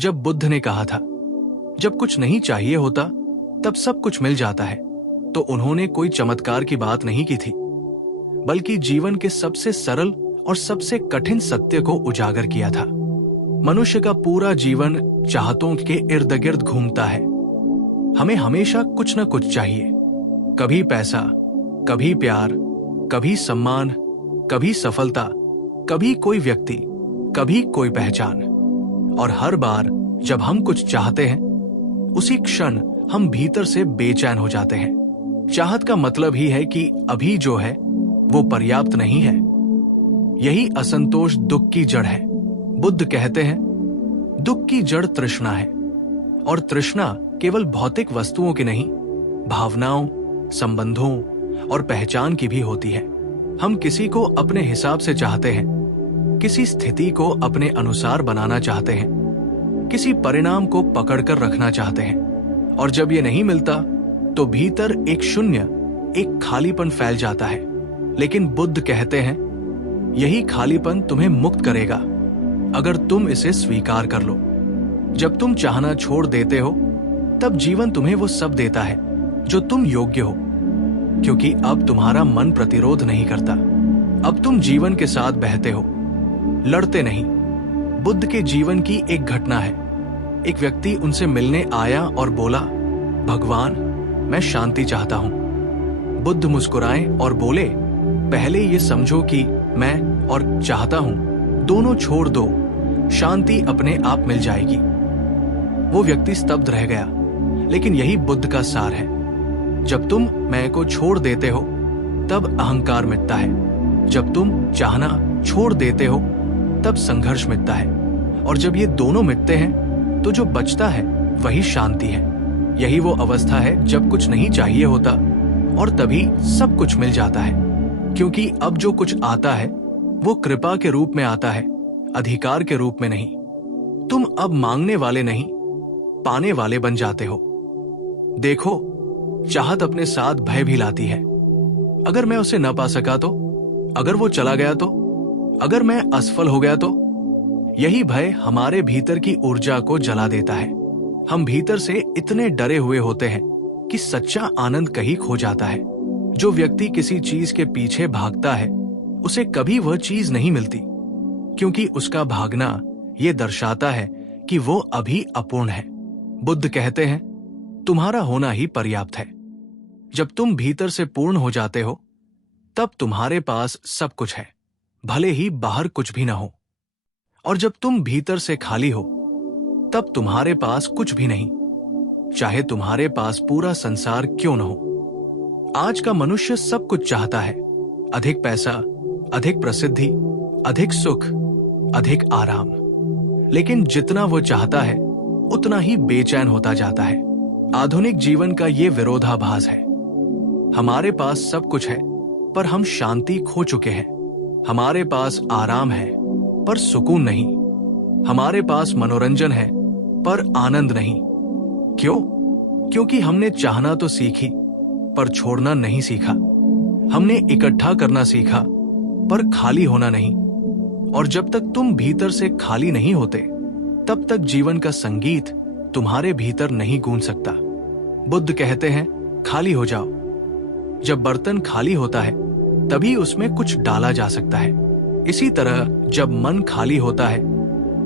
जब बुद्ध ने कहा था, जब कुछ नहीं चाहिए होता तब सब कुछ मिल जाता है, तो उन्होंने कोई चमत्कार की बात नहीं की थी, बल्कि जीवन के सबसे सरल और सबसे कठिन सत्य को उजागर किया था। मनुष्य का पूरा जीवन चाहतों के इर्द गिर्द घूमता है। हमें हमेशा कुछ न कुछ चाहिए, कभी पैसा, कभी प्यार, कभी सम्मान, कभी सफलता, कभी कोई व्यक्ति, कभी कोई पहचान। और हर बार जब हम कुछ चाहते हैं, उसी क्षण हम भीतर से बेचैन हो जाते हैं। चाहत का मतलब ही है कि अभी जो है वो पर्याप्त नहीं है। यही असंतोष दुख की जड़ है। बुद्ध कहते हैं, दुख की जड़ तृष्णा है, और तृष्णा केवल भौतिक वस्तुओं की नहीं, भावनाओं, संबंधों और पहचान की भी होती है। हम किसी को अपने हिसाब से चाहते हैं, किसी स्थिति को अपने अनुसार बनाना चाहते हैं, किसी परिणाम को पकड़कर रखना चाहते हैं, और जब ये नहीं मिलता तो भीतर एक शून्य, एक खालीपन फैल जाता है। लेकिन बुद्ध कहते हैं, यही खालीपन तुम्हें मुक्त करेगा अगर तुम इसे स्वीकार कर लो। जब तुम चाहना छोड़ देते हो, तब जीवन तुम्हें वो सब देता है जो तुम योग्य हो, क्योंकि अब तुम्हारा मन प्रतिरोध नहीं करता। अब तुम जीवन के साथ बहते हो, लड़ते नहीं। बुद्ध के जीवन की एक घटना है। एक व्यक्ति उनसे मिलने आया और बोला, भगवान, मैं शांति चाहता हूं। बुद्ध मुस्कुराए और बोले, पहले ये समझो कि मैं और चाहता हूं दोनों छोड़ दो, शांति अपने आप मिल जाएगी। वो व्यक्ति स्तब्ध रह गया, लेकिन यही बुद्ध का सार है। जब तुम मैं को छोड़ देते हो, तब अहंकार मिटता है। जब तुम चाहना छोड़ देते हो, तब संघर्ष मिटता है, और जब ये दोनों मिटते हैं तो जो बचता है वही शांति है। यही वो अवस्था है जब कुछ नहीं चाहिए होता और तभी सब कुछ मिल जाता है, क्योंकि अब जो कुछ आता है वो कृपा के रूप में आता है, अधिकार के रूप में नहीं। तुम अब मांगने वाले नहीं, पाने वाले बन जाते हो। देखो, चाहत अपने साथ भय भी लाती है। अगर मैं उसे न पा सका तो, अगर वो चला गया तो, अगर मैं असफल हो गया तो, यही भय हमारे भीतर की ऊर्जा को जला देता है। हम भीतर से इतने डरे हुए होते हैं कि सच्चा आनंद कहीं खो जाता है। जो व्यक्ति किसी चीज के पीछे भागता है, उसे कभी वह चीज नहीं मिलती, क्योंकि उसका भागना ये दर्शाता है कि वो अभी अपूर्ण है। बुद्ध कहते हैं, तुम्हारा होना ही पर्याप्त है। जब तुम भीतर से पूर्ण हो जाते हो, तब तुम्हारे पास सब कुछ है, भले ही बाहर कुछ भी ना हो। और जब तुम भीतर से खाली हो, तब तुम्हारे पास कुछ भी नहीं, चाहे तुम्हारे पास पूरा संसार क्यों न हो। आज का मनुष्य सब कुछ चाहता है, अधिक पैसा, अधिक प्रसिद्धि, अधिक सुख, अधिक आराम। लेकिन जितना वो चाहता है उतना ही बेचैन होता जाता है। आधुनिक जीवन का ये विरोधाभास है। हमारे पास सब कुछ है, पर हम शांति खो चुके हैं। हमारे पास आराम है, पर सुकून नहीं। हमारे पास मनोरंजन है, पर आनंद नहीं। क्यों? क्योंकि हमने चाहना तो सीखी, पर छोड़ना नहीं सीखा। हमने इकट्ठा करना सीखा, पर खाली होना नहीं। और जब तक तुम भीतर से खाली नहीं होते, तब तक जीवन का संगीत तुम्हारे भीतर नहीं गूंज सकता। बुद्ध कहते हैं, खाली हो जाओ। जब बर्तन खाली होता है, तभी उसमें कुछ डाला जा सकता है। इसी तरह जब मन खाली होता है,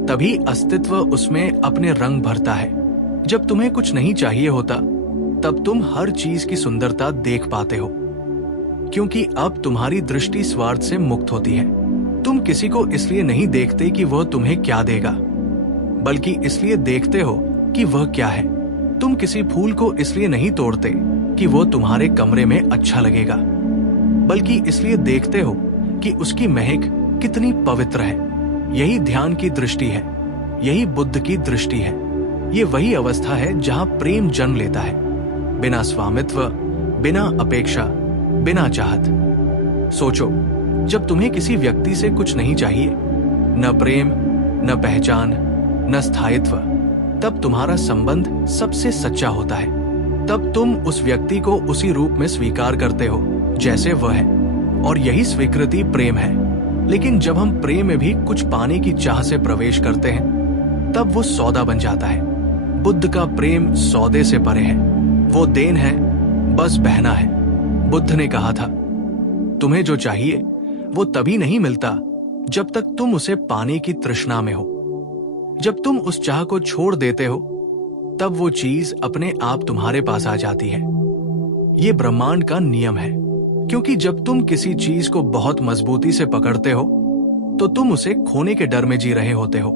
तभी अस्तित्व उसमें अपने रंग भरता है। जब तुम्हें कुछ नहीं चाहिए होता, तब तुम हर चीज की सुंदरता देख पाते हो, क्योंकि अब तुम्हारी दृष्टि स्वार्थ से मुक्त होती है। तुम किसी को इसलिए नहीं देखते कि वह तुम्हें क्या देगा, बल्कि इसलिए देखते हो कि वह क्या है। तुम किसी फूल को इसलिए नहीं तोड़ते कि वह तुम्हारे कमरे में अच्छा लगेगा, बल्कि इसलिए देखते हो कि उसकी महक कितनी पवित्र है। यही ध्यान की दृष्टि है, यही बुद्ध की दृष्टि है। ये वही अवस्था है जहां प्रेम जन्म लेता है, बिना स्वामित्व, बिना अपेक्षा, बिना चाहत। सोचो, जब तुम्हें किसी व्यक्ति से कुछ नहीं चाहिए, न प्रेम, न पहचान, न स्थायित्व, तब तुम्हारा संबंध सबसे सच्चा होता है। तब तुम उस व्यक्ति को उसी रूप में स्वीकार करते हो जैसे वह है, और यही स्वीकृति प्रेम है। लेकिन जब हम प्रेम में भी कुछ पाने की चाह से प्रवेश करते हैं, तब वो सौदा बन जाता है। बुद्ध का प्रेम सौदे से परे है, वो देन है, बस बहना है। बुद्ध ने कहा था, तुम्हें जो चाहिए वो तभी नहीं मिलता जब तक तुम उसे पाने की तृष्णा में हो। जब तुम उस चाह को छोड़ देते हो तब वो चीज अपने आप तुम्हारे पास आ जाती है। ये ब्रह्मांड का नियम है, क्योंकि जब तुम किसी चीज को बहुत मजबूती से पकड़ते हो तो तुम उसे खोने के डर में जी रहे होते हो,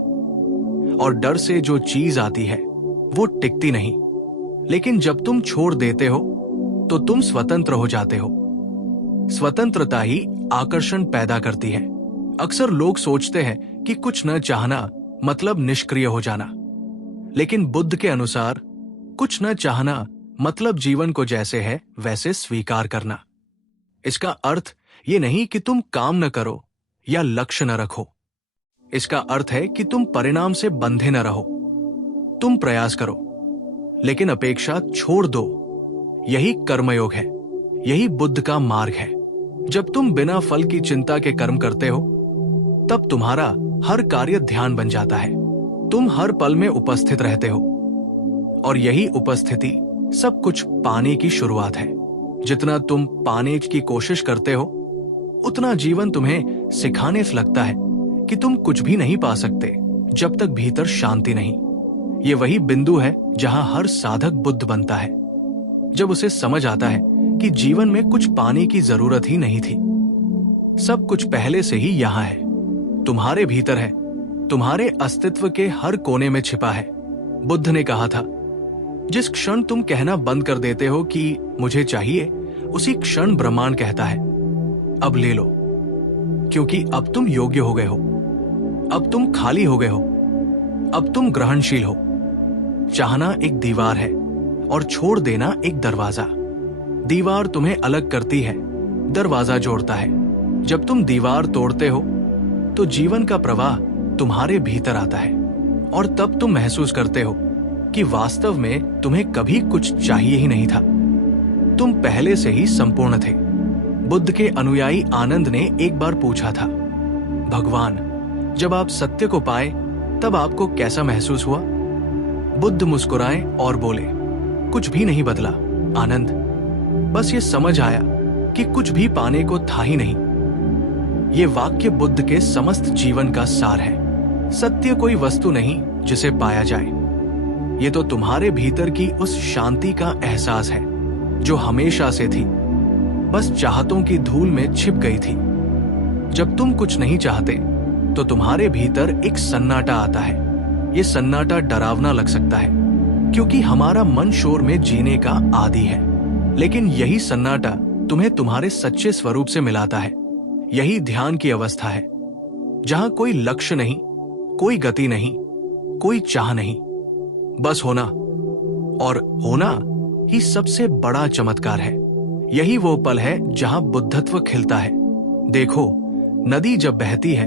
और डर से जो चीज आती है वो टिकती नहीं। लेकिन जब तुम छोड़ देते हो तो तुम स्वतंत्र हो जाते हो। स्वतंत्रता ही आकर्षण पैदा करती है। अक्सर लोग सोचते हैं कि कुछ न चाहना मतलब निष्क्रिय हो जाना, लेकिन बुद्ध के अनुसार कुछ न चाहना मतलब जीवन को जैसे है वैसे स्वीकार करना। इसका अर्थ ये नहीं कि तुम काम न करो या लक्ष्य न रखो। इसका अर्थ है कि तुम परिणाम से बंधे न रहो। तुम प्रयास करो, लेकिन अपेक्षा छोड़ दो। यही कर्मयोग है, यही बुद्ध का मार्ग है। जब तुम बिना फल की चिंता के कर्म करते हो तब तुम्हारा हर कार्य ध्यान बन जाता है। तुम हर पल में उपस्थित रहते हो, और यही उपस्थिति सब कुछ पाने की शुरुआत है। जितना तुम पाने की कोशिश करते हो उतना जीवन तुम्हें सिखाने लगता है कि तुम कुछ भी नहीं पा सकते जब तक भीतर शांति नहीं। ये वही बिंदु है जहां हर साधक बुद्ध बनता है, जब उसे समझ आता है कि जीवन में कुछ पाने की जरूरत ही नहीं थी। सब कुछ पहले से ही यहां है, तुम्हारे भीतर है, तुम्हारे अस्तित्व के हर कोने में छिपा है। बुद्ध ने कहा था, जिस क्षण तुम कहना बंद कर देते हो कि मुझे चाहिए, उसी क्षण ब्रह्मांड कहता है, अब ले लो, क्योंकि अब तुम योग्य हो गए हो, अब तुम खाली हो गए हो, अब तुम ग्रहणशील हो। चाहना एक दीवार है और छोड़ देना एक दरवाजा। दीवार तुम्हें अलग करती है, दरवाजा जोड़ता है। जब तुम दीवार तोड़ते हो तो जीवन का प्रवाह तुम्हारे भीतर आता है, और तब तुम महसूस करते हो कि वास्तव में तुम्हें कभी कुछ चाहिए ही नहीं था। तुम पहले से ही संपूर्ण थे। बुद्ध के अनुयायी आनंद ने एक बार पूछा था, भगवान, जब आप सत्य को पाए तब आपको कैसा महसूस हुआ? बुद्ध मुस्कुराए और बोले, कुछ भी नहीं बदला आनंद, बस ये समझ आया कि कुछ भी पाने को था ही नहीं। ये वाक्य बुद्ध के समस्त जीवन का सार है। सत्य कोई वस्तु नहीं जिसे पाया जाए, ये तो तुम्हारे भीतर की उस शांति का एहसास है जो हमेशा से थी, बस चाहतों की धूल में छिप गई थी। जब तुम कुछ नहीं चाहते तो तुम्हारे भीतर एक सन्नाटा आता है। ये सन्नाटा डरावना लग सकता है, क्योंकि हमारा मन शोर में जीने का आदी है, लेकिन यही सन्नाटा तुम्हें तुम्हारे सच्चे स्वरूप से मिलाता है। यही ध्यान की अवस्था है, जहां कोई लक्ष्य नहीं, कोई गति नहीं, कोई चाह नहीं, बस होना, और होना ही सबसे बड़ा चमत्कार है। यही वो पल है जहां बुद्धत्व खिलता है। देखो, नदी जब बहती है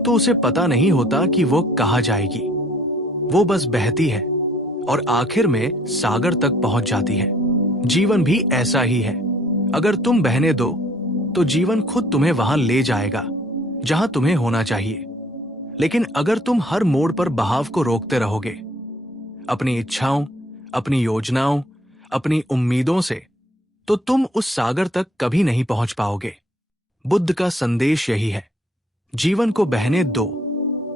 तो उसे पता नहीं होता कि वो कहां जाएगी, वो बस बहती है और आखिर में सागर तक पहुंच जाती है। जीवन भी ऐसा ही है। अगर तुम बहने दो तो जीवन खुद तुम्हें वहां ले जाएगा जहां तुम्हें होना चाहिए। लेकिन अगर तुम हर मोड़ पर बहाव को रोकते रहोगे, अपनी इच्छाओं, अपनी योजनाओं, अपनी उम्मीदों से, तो तुम उस सागर तक कभी नहीं पहुंच पाओगे। बुद्ध का संदेश यही है, जीवन को बहने दो।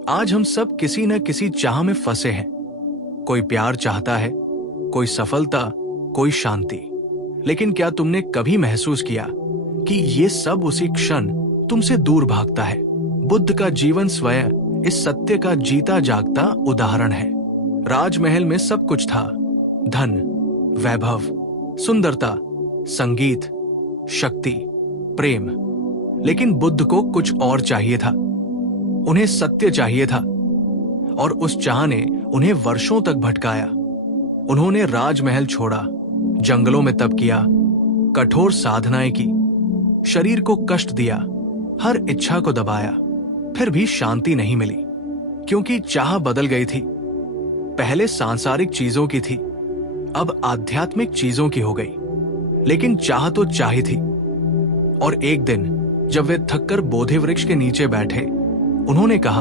आज हम सब किसी न किसी चाह में फंसे हैं। कोई प्यार चाहता है, कोई सफलता, कोई शांति। लेकिन क्या तुमने कभी महसूस किया कि ये सब उसी क्षण तुमसे दूर भागता है? बुद्ध का जीवन स्वयं इस सत्य का जीता जागता उदाहरण है। राजमहल में सब कुछ था, धन, वैभव, सुंदरता, संगीत, शक्ति, प्रेम। लेकिन बुद्ध को कुछ और चाहिए था। उन्हें सत्य चाहिए था, और उस चाह ने उन्हें वर्षों तक भटकाया। उन्होंने राजमहल छोड़ा, जंगलों में तप किया, कठोर साधनाएं की, शरीर को कष्ट दिया, हर इच्छा को दबाया, फिर भी शांति नहीं मिली, क्योंकि चाह बदल गई थी। पहले सांसारिक चीजों की थी, अब आध्यात्मिक चीजों की हो गई। लेकिन चाह तो चाही थी। और एक दिन जब वे थककर बोधि वृक्ष के नीचे बैठे, उन्होंने कहा,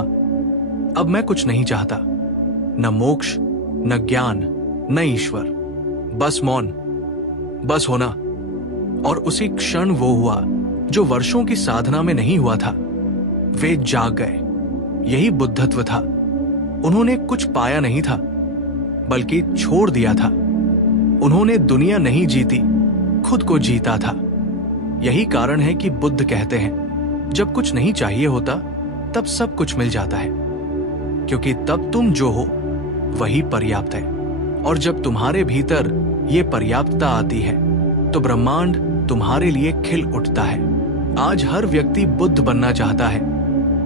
अब मैं कुछ नहीं चाहता, न मोक्ष, न ज्ञान, न ईश्वर, बस मौन, बस होना। और उसी क्षण वो हुआ जो वर्षों की साधना में नहीं हुआ था। वे जाग गए। यही बुद्धत्व था। उन्होंने कुछ पाया नहीं था, बल्कि छोड़ दिया था। उन्होंने दुनिया नहीं जीती, खुद को जीता था। यही कारण है कि बुद्ध कहते हैं, जब कुछ नहीं चाहिए होता तब सब कुछ मिल जाता है, क्योंकि तब तुम जो हो वही पर्याप्त है। और जब तुम्हारे भीतर ये पर्याप्तता आती है तो ब्रह्मांड तुम्हारे लिए खिल उठता है। आज हर व्यक्ति बुद्ध बनना चाहता है,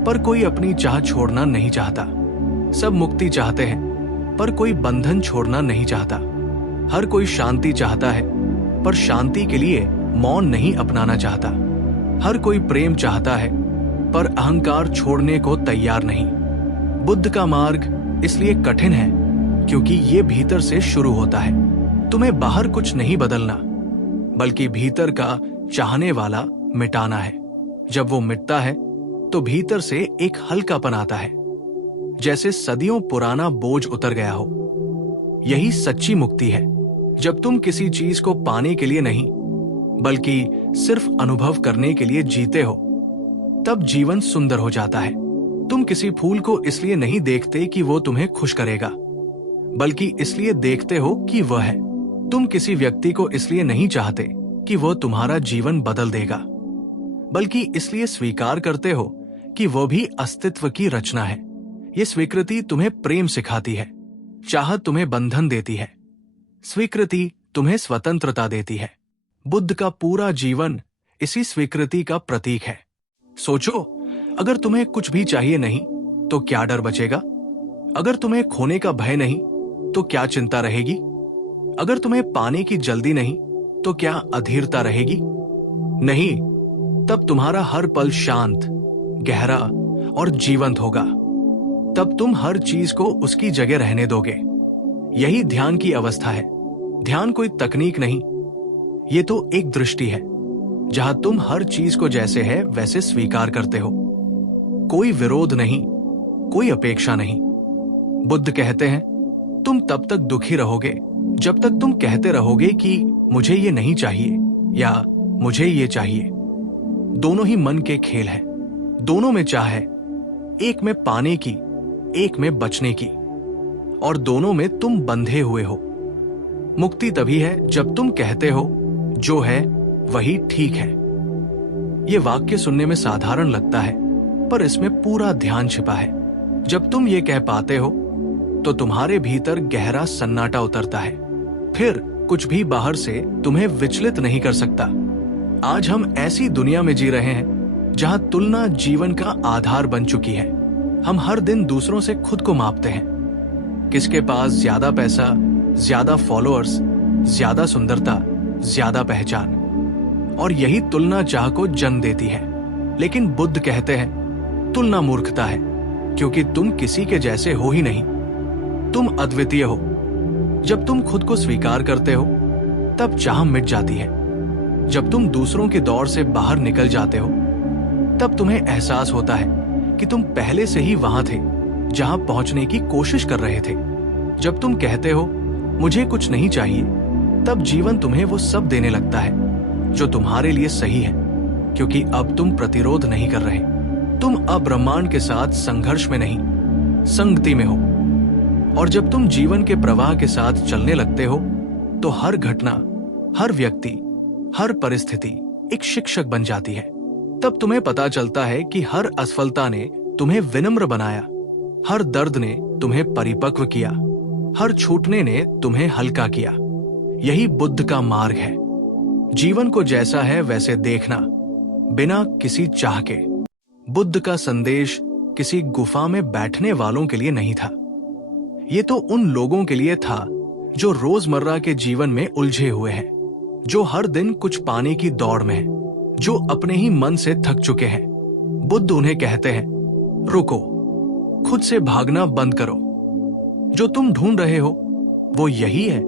पर कोई अपनी चाह छोड़ना नहीं चाहता। सब मुक्ति चाहते हैं, पर कोई बंधन छोड़ना नहीं चाहता। हर कोई शांति चाहता है, पर शांति के लिए मौन नहीं अपनाना चाहता। हर कोई प्रेम चाहता है, पर अहंकार छोड़ने को तैयार नहीं। बुद्ध का मार्ग इसलिए कठिन है क्योंकि ये भीतर से शुरू होता है। तुम्हें बाहर कुछ नहीं बदलना, बल्कि भीतर का चाहने वाला मिटाना है। जब वो मिटता है तो भीतर से एक हल्कापन आता है, जैसे सदियों पुराना बोझ उतर गया हो। यही सच्ची मुक्ति है। जब तुम किसी चीज को पाने के लिए नहीं, बल्कि सिर्फ अनुभव करने के लिए जीते हो, तब जीवन सुंदर हो जाता है। तुम किसी फूल को इसलिए नहीं देखते कि वो तुम्हें खुश करेगा, बल्कि इसलिए देखते हो कि वह है। तुम किसी व्यक्ति को इसलिए नहीं चाहते कि वो तुम्हारा जीवन बदल देगा, बल्कि इसलिए स्वीकार करते हो कि वो भी अस्तित्व की रचना है। ये स्वीकृति तुम्हें प्रेम सिखाती है। चाहत तुम्हें बंधन देती है, स्वीकृति तुम्हें स्वतंत्रता देती है। बुद्ध का पूरा जीवन इसी स्वीकृति का प्रतीक है। सोचो, अगर तुम्हें कुछ भी चाहिए नहीं तो क्या डर बचेगा? अगर तुम्हें खोने का भय नहीं तो क्या चिंता रहेगी? अगर तुम्हें पाने की जल्दी नहीं तो क्या अधीरता रहेगी? नहीं, तब तुम्हारा हर पल शांत, गहरा और जीवंत होगा। तब तुम हर चीज को उसकी जगह रहने दोगे। यही ध्यान की अवस्था है। ध्यान कोई तकनीक नहीं, ये तो एक दृष्टि है जहां तुम हर चीज को जैसे है वैसे स्वीकार करते हो। कोई विरोध नहीं, कोई अपेक्षा नहीं। बुद्ध कहते हैं, तुम तब तक दुखी रहोगे जब तक तुम कहते रहोगे कि मुझे ये नहीं चाहिए या मुझे ये चाहिए। दोनों ही मन के खेल हैं। दोनों में चाह है, एक में पाने की, एक में बचने की, और दोनों में तुम बंधे हुए हो। मुक्ति तभी है जब तुम कहते हो जो है वही ठीक है। ये वाक्य सुनने में साधारण लगता है, पर इसमें पूरा ध्यान छिपा है। जब तुम ये कह पाते हो तो तुम्हारे भीतर गहरा सन्नाटा उतरता है। फिर कुछ भी बाहर से तुम्हें विचलित नहीं कर सकता। आज हम ऐसी दुनिया में जी रहे हैं जहां तुलना जीवन का आधार बन चुकी है। हम हर दिन दूसरों से खुद को मापते हैं। किसके पास ज्यादा पैसा, ज्यादा फॉलोअर्स, ज्यादा सुंदरता, ज्यादा पहचान, और यही तुलना चाह को जन्म देती है। लेकिन बुद्ध कहते हैं, तुलना मूर्खता है, क्योंकि तुम किसी के जैसे हो ही नहीं। तुम अद्वितीय हो। जब तुम खुद को स्वीकार करते हो तब चाह मिट जाती है। जब तुम दूसरों की दौड़ से बाहर निकल जाते हो तब तुम्हें एहसास होता है कि तुम पहले से ही वहां थे जहां पहुंचने की कोशिश कर रहे थे। जब तुम कहते हो मुझे कुछ नहीं चाहिए, तब जीवन तुम्हें वो सब देने लगता है जो तुम्हारे लिए सही है, क्योंकि अब तुम प्रतिरोध नहीं कर रहे। तुम अब ब्रह्मांड के साथ संघर्ष में नहीं, संगति में हो। और जब तुम जीवन के प्रवाह के साथ चलने लगते हो तो हर घटना, हर व्यक्ति, हर परिस्थिति एक शिक्षक बन जाती है। तब तुम्हें पता चलता है कि हर असफलता ने तुम्हें विनम्र बनाया, हर दर्द ने तुम्हें परिपक्व किया, हर छूटने ने तुम्हें हल्का किया। यही बुद्ध का मार्ग है। जीवन को जैसा है वैसे देखना, बिना किसी चाह के। बुद्ध का संदेश किसी गुफा में बैठने वालों के लिए नहीं था। ये तो उन लोगों के लिए था जो रोजमर्रा के जीवन में उलझे हुए हैं, जो हर दिन कुछ पाने की दौड़ में हैं, जो अपने ही मन से थक चुके हैं। बुद्ध उन्हें कहते हैं, रुको, खुद से भागना बंद करो। जो तुम ढूंढ रहे हो वो यही है,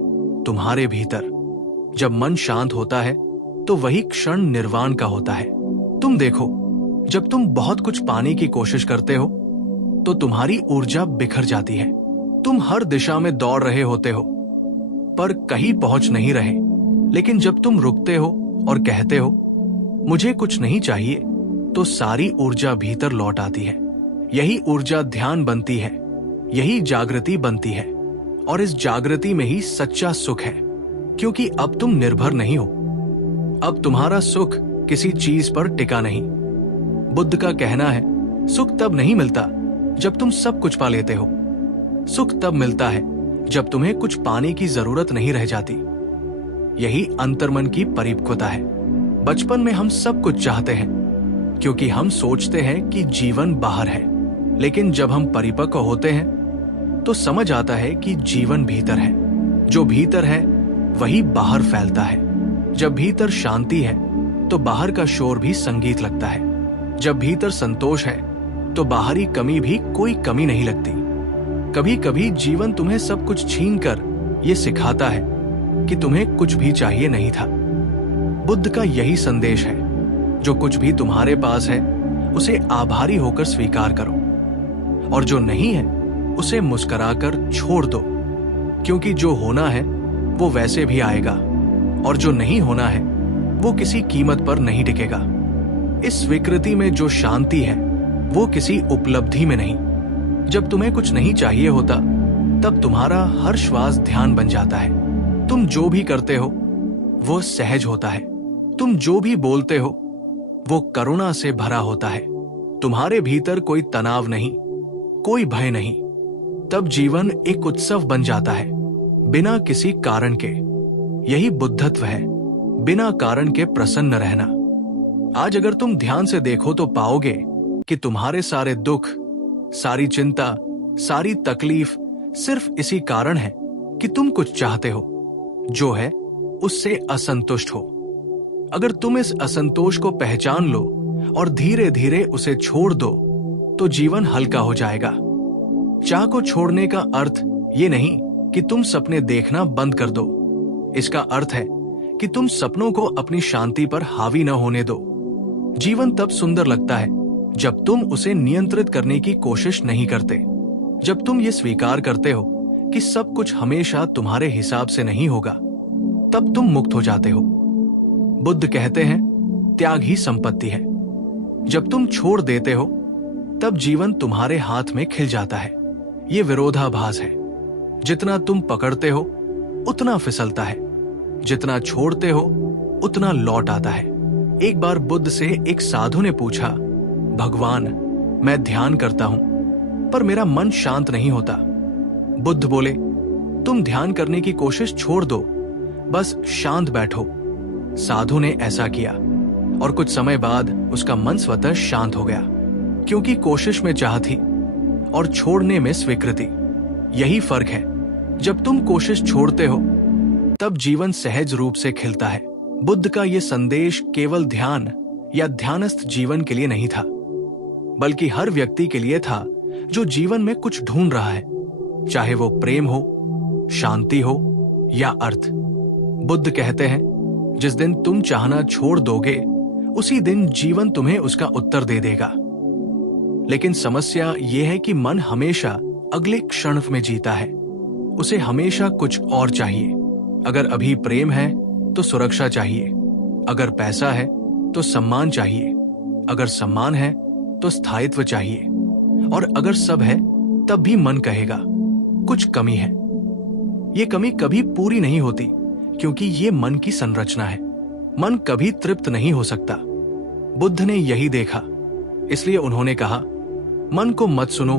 तुम्हारे भीतर। जब मन शांत होता है तो वही क्षण निर्वाण का होता है। तुम देखो, जब तुम बहुत कुछ पाने की कोशिश करते हो तो तुम्हारी ऊर्जा बिखर जाती है। तुम हर दिशा में दौड़ रहे होते हो पर कहीं पहुंच नहीं रहे। लेकिन जब तुम रुकते हो और कहते हो मुझे कुछ नहीं चाहिए, तो सारी ऊर्जा भीतर लौट आती है। यही ऊर्जा ध्यान बनती है, यही जागृति बनती है, और इस जागृति में ही सच्चा सुख है। क्योंकि अब तुम निर्भर नहीं हो, अब तुम्हारा सुख किसी चीज पर टिका नहीं। बुद्ध का कहना है, सुख तब नहीं मिलता जब तुम सब कुछ पा लेते हो, सुख तब मिलता है जब तुम्हें कुछ पाने की जरूरत नहीं रह जाती। यही अंतर्मन की परिपक्वता है। बचपन में हम सब कुछ चाहते हैं क्योंकि हम सोचते हैं कि जीवन बाहर है, लेकिन जब हम परिपक्व होते हैं तो समझ आता है कि जीवन भीतर है। जो भीतर है वही बाहर फैलता है। जब भीतर शांति है तो बाहर का शोर भी संगीत लगता है। जब भीतर संतोष है तो बाहरी कमी भी कोई कमी नहीं लगती। कभी कभी जीवन तुम्हें सब कुछ छीनकर ये सिखाता है कि तुम्हें कुछ भी चाहिए नहीं था। बुद्ध का यही संदेश है, जो कुछ भी तुम्हारे पास है उसे आभारी होकर स्वीकार करो, और जो नहीं है उसे मुस्कुराकर छोड़ दो। क्योंकि जो होना है वो वैसे भी आएगा, और जो नहीं होना है वो किसी कीमत पर नहीं टिकेगा। इस स्वीकृति में जो शांति है वो किसी उपलब्धि में नहीं। जब तुम्हें कुछ नहीं चाहिए होता तब तुम्हारा हर श्वास ध्यान बन जाता है। तुम जो भी करते हो वो सहज होता है। तुम जो भी बोलते हो वो करुणा से भरा होता है। तुम्हारे भीतर कोई तनाव नहीं, कोई भय नहीं। तब जीवन एक उत्सव बन जाता है, बिना किसी कारण के। यही बुद्धत्व है, बिना कारण के प्रसन्न रहना। आज अगर तुम ध्यान से देखो तो पाओगे कि तुम्हारे सारे दुख, सारी चिंता, सारी तकलीफ सिर्फ इसी कारण है कि तुम कुछ चाहते हो, जो है उससे असंतुष्ट हो। अगर तुम इस असंतोष को पहचान लो और धीरे धीरे उसे छोड़ दो तो जीवन हल्का हो जाएगा। चाह को छोड़ने का अर्थ ये नहीं कि तुम सपने देखना बंद कर दो। इसका अर्थ है कि तुम सपनों को अपनी शांति पर हावी न होने दो। जीवन तब सुंदर लगता है जब तुम उसे नियंत्रित करने की कोशिश नहीं करते। जब तुम ये स्वीकार करते हो कि सब कुछ हमेशा तुम्हारे हिसाब से नहीं होगा, तब तुम मुक्त हो जाते हो। बुद्ध कहते हैं, त्याग ही संपत्ति है। जब तुम छोड़ देते हो तब जीवन तुम्हारे हाथ में खिल जाता है। ये विरोधाभास है। जितना तुम पकड़ते हो उतना फिसलता है, जितना छोड़ते हो उतना लौट आता है। एक बार बुद्ध से एक साधु ने पूछा, भगवान, मैं ध्यान करता हूं पर मेरा मन शांत नहीं होता। बुद्ध बोले, तुम ध्यान करने की कोशिश छोड़ दो, बस शांत बैठो। साधु ने ऐसा किया और कुछ समय बाद उसका मन स्वतः शांत हो गया, क्योंकि कोशिश में चाह थी और छोड़ने में स्वीकृति। यही फर्क है। जब तुम कोशिश छोड़ते हो तब जीवन सहज रूप से खिलता है। बुद्ध का यह संदेश केवल ध्यान या ध्यानस्थ जीवन के लिए नहीं था, बल्कि हर व्यक्ति के लिए था जो जीवन में कुछ ढूंढ रहा है, चाहे वो प्रेम हो, शांति हो या अर्थ। बुद्ध कहते हैं, जिस दिन तुम चाहना छोड़ दोगे उसी दिन जीवन तुम्हें उसका उत्तर दे देगा। लेकिन समस्या यह है कि मन हमेशा अगले क्षण में जीता है। उसे हमेशा कुछ और चाहिए। अगर अभी प्रेम है तो सुरक्षा चाहिए, अगर पैसा है तो सम्मान चाहिए, अगर सम्मान है तो स्थायित्व चाहिए, और अगर सब है तब भी मन कहेगा कुछ कमी है। ये कमी कभी पूरी नहीं होती, क्योंकि ये मन की संरचना है। मन कभी तृप्त नहीं हो सकता। बुद्ध ने यही देखा, इसलिए उन्होंने कहा, मन को मत सुनो,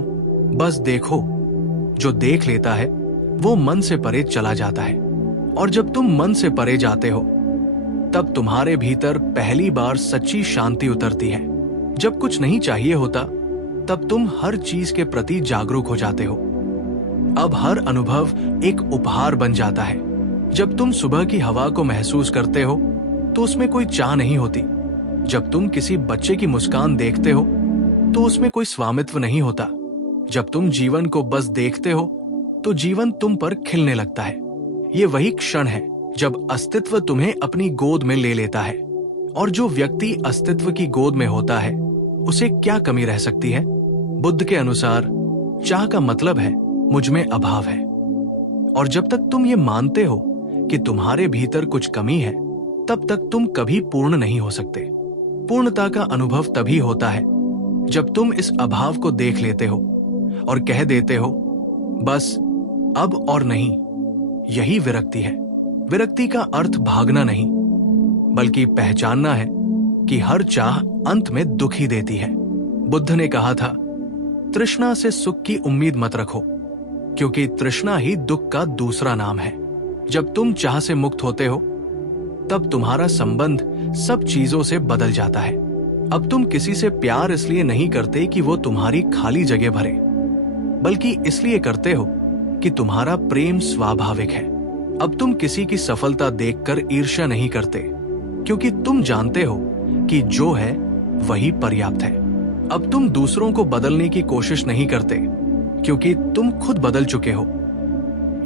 बस देखो। जो देख लेता है वो मन से परे चला जाता है, और जब तुम मन से परे जाते हो तब तुम्हारे भीतर पहली बार सच्ची शांति उतरती है। जब कुछ नहीं चाहिए होता तब तुम हर चीज के प्रति जागरूक हो जाते हो। अब हर अनुभव एक उपहार बन जाता है। जब तुम सुबह की हवा को महसूस करते हो तो उसमें कोई चाह नहीं होती। जब तुम किसी बच्चे की मुस्कान देखते हो तो उसमें कोई स्वामित्व नहीं होता। जब तुम जीवन को बस देखते हो तो जीवन तुम पर खिलने लगता है। ये वही क्षण है जब अस्तित्व तुम्हें अपनी गोद में ले लेता है। और जो व्यक्ति अस्तित्व की गोद में होता है उसे क्या कमी रह सकती है? बुद्ध के अनुसार चाह का मतलब है मुझ में अभाव है। और जब तक तुम ये मानते हो कि तुम्हारे भीतर कुछ कमी है, तब तक तुम कभी पूर्ण नहीं हो सकते। पूर्णता का अनुभव तभी होता है जब तुम इस अभाव को देख लेते हो और कह देते हो, बस अब और नहीं। यही विरक्ति है। विरक्ति का अर्थ भागना नहीं, बल्कि पहचानना है कि हर चाह अंत में दुख ही देती है। बुद्ध ने कहा था, तृष्णा से सुख की उम्मीद मत रखो, क्योंकि तृष्णा ही दुख का दूसरा नाम है। जब तुम चाह से मुक्त होते हो, तब तुम्हारा संबंध सब चीजों से बदल जाता है। अब तुम किसी से प्यार इसलिए नहीं करते कि वो तुम्हारी खाली जगह भरे, बल्कि इसलिए करते हो कि तुम्हारा प्रेम स्वाभाविक है। अब तुम किसी की सफलता देखकर ईर्ष्या नहीं करते, क्योंकि तुम जानते हो कि जो है वही पर्याप्त है। अब तुम दूसरों को बदलने की कोशिश नहीं करते, क्योंकि तुम खुद बदल चुके हो।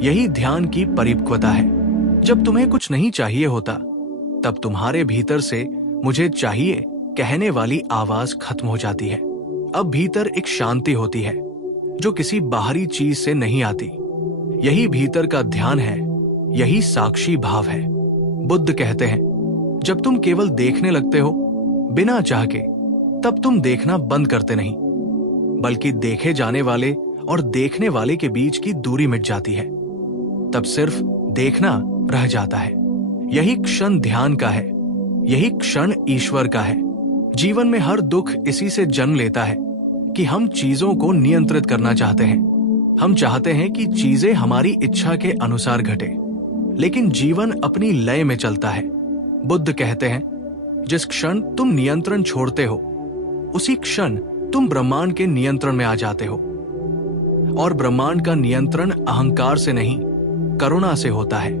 यही ध्यान की परिपक्वता है। जब तुम्हें कुछ नहीं चाहिए होता, तब तुम्हारे भीतर से मुझे चाहिए कहने वाली आवाज खत्म हो जाती है। अब भीतर एक शांति होती है जो किसी बाहरी चीज से नहीं आती। यही भीतर का ध्यान है, यही साक्षी भाव है। बुद्ध कहते हैं, जब तुम केवल देखने लगते हो बिना चाह के, तब तुम देखना बंद करते नहीं, बल्कि देखे जाने वाले और देखने वाले के बीच की दूरी मिट जाती है। तब सिर्फ देखना रह जाता है। यही क्षण ध्यान का है, यही क्षण ईश्वर का है। जीवन में हर दुख इसी से जन्म लेता है कि हम चीजों को नियंत्रित करना चाहते हैं। हम चाहते हैं कि चीजें हमारी इच्छा के अनुसार घटे, लेकिन जीवन अपनी लय में चलता है। बुद्ध कहते हैं, जिस क्षण तुम नियंत्रण छोड़ते हो, उसी क्षण तुम ब्रह्मांड के नियंत्रण में आ जाते हो। और ब्रह्मांड का नियंत्रण अहंकार से नहीं, करुणा से होता है।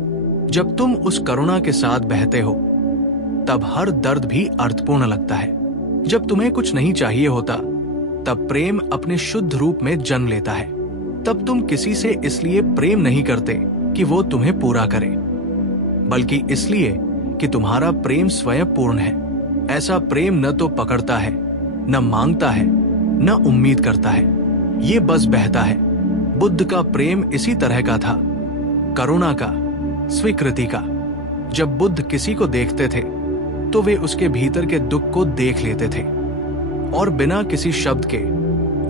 जब तुम उस करुणा के साथ बहते हो, तब हर दर्द भी अर्थपूर्ण लगता है। जब तुम्हें कुछ नहीं चाहिए होता, तब प्रेम अपने शुद्ध रूप में जन्म लेता है। तब तुम किसी से इसलिए प्रेम नहीं करते कि वो तुम्हें पूरा करे, बल्कि इसलिए कि तुम्हारा प्रेम स्वयं पूर्ण है। ऐसा प्रेम न तो पकड़ता है, न मांगता है, न उम्मीद करता है, ये बस बहता है। बुद्ध का प्रेम इसी तरह का था, करुणा का, स्वीकृति का। जब बुद्ध किसी को देखते थे, तो वे उसके भीतर के दुख को देख लेते थे, और बिना किसी शब्द के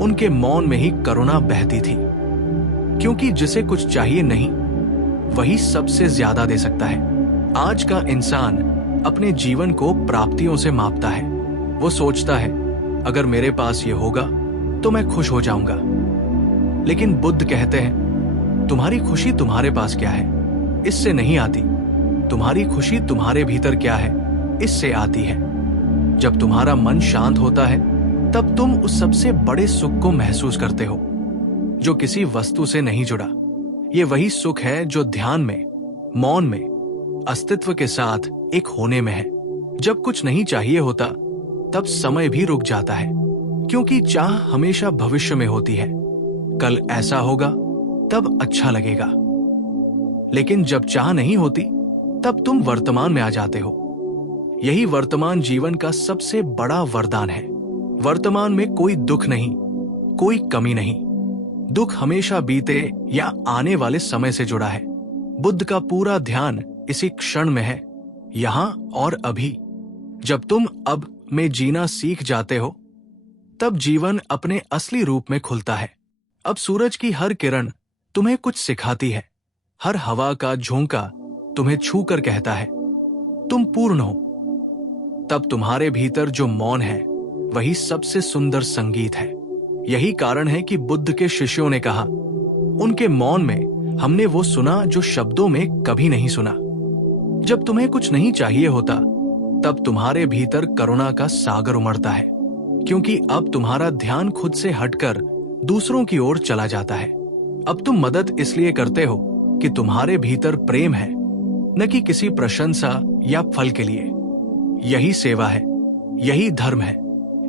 उनके मौन में ही करुणा बहती थी। क्योंकि जिसे कुछ चाहिए नहीं, वही सबसे ज्यादा दे सकता है। आज का इंसान अपने जीवन को प्राप्तियों से मापता है। वो सोचता है, अगर मेरे पास ये होगा तो मैं खुश हो जाऊंगा। लेकिन बुद्ध कहते हैं, तुम्हारी खुशी तुम्हारे पास क्या है, इससे नहीं आती। तुम्हारी खुशी तुम्हारे भीतर क्या है, इससे आती है। जब तुम्हारा मन शांत होता है, तब तुम उस सबसे बड़े सुख को महसूस करते हो जो किसी वस्तु से नहीं जुड़ा। ये वही सुख है जो ध्यान में, मौन में, अस्तित्व के साथ एक होने में है। जब कुछ नहीं चाहिए होता, तब समय भी रुक जाता है, क्योंकि चाह हमेशा भविष्य में होती है। कल ऐसा होगा तब अच्छा लगेगा। लेकिन जब चाह नहीं होती, तब तुम वर्तमान में आ जाते हो। यही वर्तमान जीवन का सबसे बड़ा वरदान है। वर्तमान में कोई दुख नहीं, कोई कमी नहीं। दुख हमेशा बीते या आने वाले समय से जुड़ा है। बुद्ध का पूरा ध्यान इसी क्षण में है, यहां और अभी। जब तुम अब में जीना सीख जाते हो, तब जीवन अपने असली रूप में खुलता है। अब सूरज की हर किरण तुम्हें कुछ सिखाती है। हर हवा का झोंका तुम्हें छू कर कहता है, तुम पूर्ण हो। तब तुम्हारे भीतर जो मौन है, वही सबसे सुंदर संगीत है। यही कारण है कि बुद्ध के शिष्यों ने कहा, उनके मौन में हमने वो सुना जो शब्दों में कभी नहीं सुना। जब तुम्हें कुछ नहीं चाहिए होता, तब तुम्हारे भीतर करुणा का सागर उमड़ता है, क्योंकि अब तुम्हारा ध्यान खुद से हटकर दूसरों की ओर चला जाता है। अब तुम मदद इसलिए करते हो कि तुम्हारे भीतर प्रेम है, न कि किसी प्रशंसा या फल के लिए। यही सेवा है, यही धर्म है,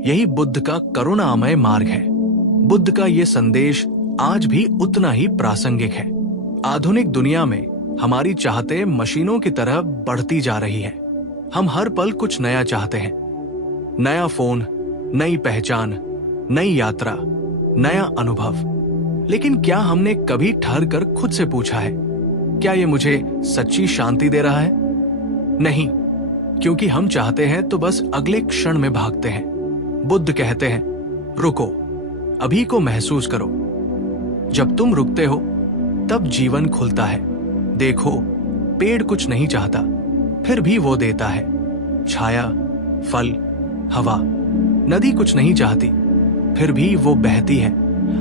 यही बुद्ध का करुणामय मार्ग है। बुद्ध का ये संदेश आज भी उतना ही प्रासंगिक है। आधुनिक दुनिया में हमारी चाहतें मशीनों की तरह बढ़ती जा रही है। हम हर पल कुछ नया चाहते हैं। नया फोन, नई पहचान, नई यात्रा, नया अनुभव। लेकिन क्या हमने कभी ठहर कर खुद से पूछा है, क्या ये मुझे सच्ची शांति दे रहा है? नहीं, क्योंकि हम चाहते हैं तो बस अगले क्षण में भागते हैं। बुद्ध कहते हैं, रुको, अभी को महसूस करो। जब तुम रुकते हो तब जीवन खुलता है। देखो, पेड़ कुछ नहीं चाहता, फिर भी वो देता है छाया, फल, हवा। नदी कुछ नहीं चाहती, फिर भी वो बहती है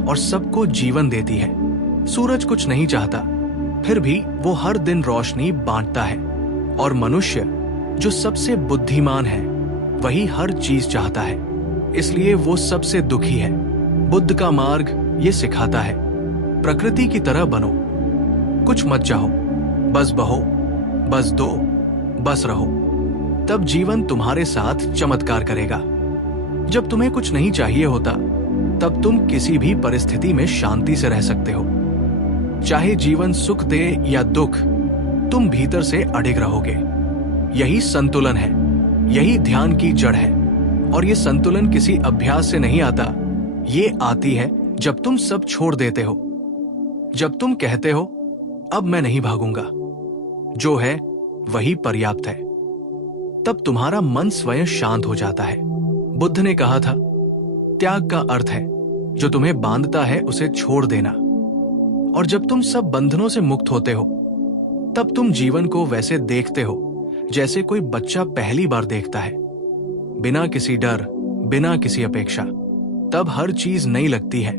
और सबको जीवन देती है। सूरज कुछ नहीं चाहता, फिर भी वो हर दिन रोशनी बांटता है। और मनुष्य, जो सबसे बुद्धिमान है, वही हर चीज चाहता है, इसलिए वो सबसे दुखी है। बुद्ध का मार्ग ये सिखाता है, प्रकृति की तरह बनो, कुछ मत चाहो, बस बहो, बस दो, बस रहो। तब जीवन तुम्हारे साथ चमत्कार करेगा। जब तुम्हें कुछ नहीं चाहिए होता, तब तुम किसी भी परिस्थिति में शांति से रह सकते हो। चाहे जीवन सुख दे या दुख, तुम भीतर से अडिग रहोगे। यही संतुलन है, यही ध्यान की जड़ है। और ये संतुलन किसी अभ्यास से नहीं आता, ये आती है जब तुम सब छोड़ देते हो। जब तुम कहते हो, अब मैं नहीं भागूंगा, जो है वही पर्याप्त है। तब तुम्हारा मन स्वयं शांत हो जाता है। बुद्ध ने कहा था, त्याग का अर्थ है जो तुम्हें बांधता है उसे छोड़ देना। और जब तुम सब बंधनों से मुक्त होते हो, तब तुम जीवन को वैसे देखते हो जैसे कोई बच्चा पहली बार देखता है, बिना किसी डर, बिना किसी अपेक्षा। तब हर चीज नई लगती है,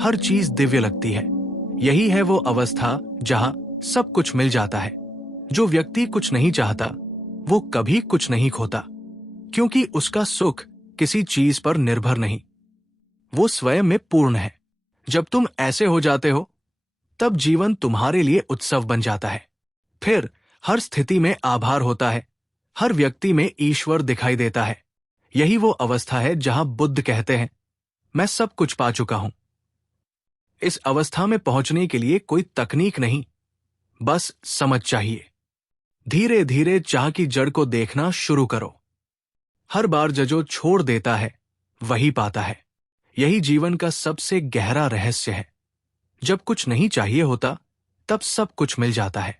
हर चीज दिव्य लगती है। यही है वो अवस्था जहां सब कुछ मिल जाता है। जो व्यक्ति कुछ नहीं चाहता, वो कभी कुछ नहीं खोता, क्योंकि उसका सुख किसी चीज पर निर्भर नहीं, वो स्वयं में पूर्ण है। जब तुम ऐसे हो जाते हो, तब जीवन तुम्हारे लिए उत्सव बन जाता है। फिर हर स्थिति में आभार होता है, हर व्यक्ति में ईश्वर दिखाई देता है। यही वो अवस्था है जहां बुद्ध कहते हैं, मैं सब कुछ पा चुका हूं। इस अवस्था में पहुंचने के लिए कोई तकनीक नहीं, बस समझ चाहिए। धीरे धीरे चाह की जड़ को देखना शुरू करो। हर बार जो छोड़ देता है, वही पाता है। यही जीवन का सबसे गहरा रहस्य है। जब कुछ नहीं चाहिए होता, तब सब कुछ मिल जाता है।